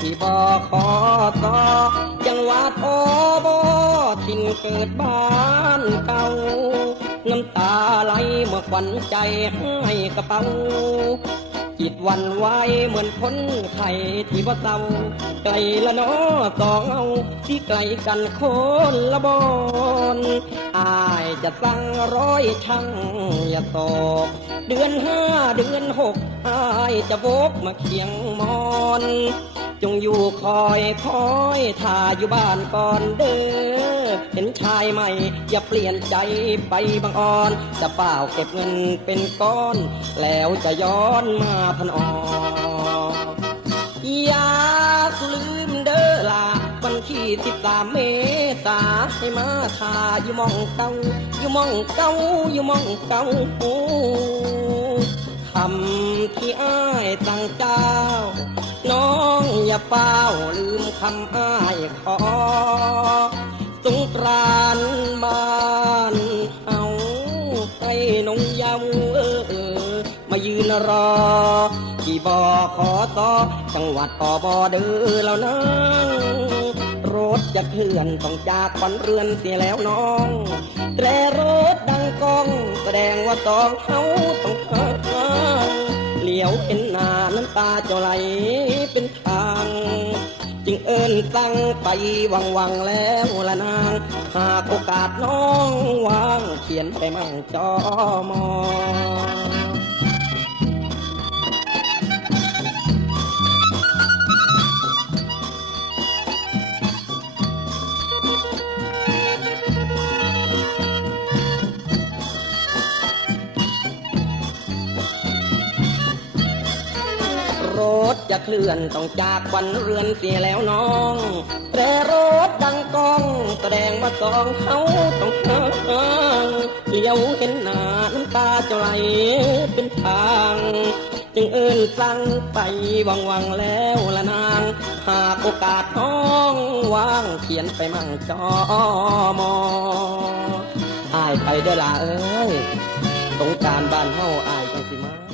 ที่บ่ขอต่อจังหวัดอบทิ้นเกิดบ้านเก่าน้ำตาไหลเมื่อขวัญใจให้กระเป๋าจิตวันไหวเหมือนคนไข้ที่บ่เศร้าไกลละนอสองเอาที่ไกลกันคนละบอนอายจะสั่งร้อยช่างอย่าตอกเดือนห้าเดือนหกอายจะโบกมาเคียงมอน จงอยู่คอยคอยท่าอยู่บ้านก่อนเด้อเห็นชายใหม่ อย่าเปลี่ยนใจไปบางอ่อนจะเปล่าเก็บเงินเป็นก้อน แล้วจะย้อนมาพันอ่อนอยากลืมเด้อลาวันที่สิบสามเมษาให้มาทาอยู่มองเกาอยู่มองเกาอยู่มองเกาโอ้คำที่อ้ายตั้งเจ้าน้ อย่าเป้าลืมคำอ้ายขอสงกรานบ้านเฮาให้นงยาวเออเออมายืนรอ ที่บอขอต่อจังหวัดอบอเด้อแล้วนะรถจะเคลื่อนต้องจากบันเรือนเสียแล้วน้อง แตรรถดังก้อง แสดงว่าตองเฮาต้องเกิดมา ลียวเห็นหน้าน้ำตาจะไหลเป็นทาง จึงเอิญตั้งไปวังวังแล้วละนาง หากโอกาสน้องว่างเขียนไปมั่งจอมอ จะเคลื่อนต้องจากวันเรือนเสียแล้วน้องแต่รถดังกองแสดงว่าสองเขาต้องเทิงเลี้ยวเห็นหน้าน้ำตาจะไหลเป็นทาง จึงเอินสั่งไปวังวังแล้วละนาง หากโอกาสน้องว่างเขียนไปมั่งจอมออายไปเด้อล่ะเอ้ยสงการบ้านเฮาอายจังสิมา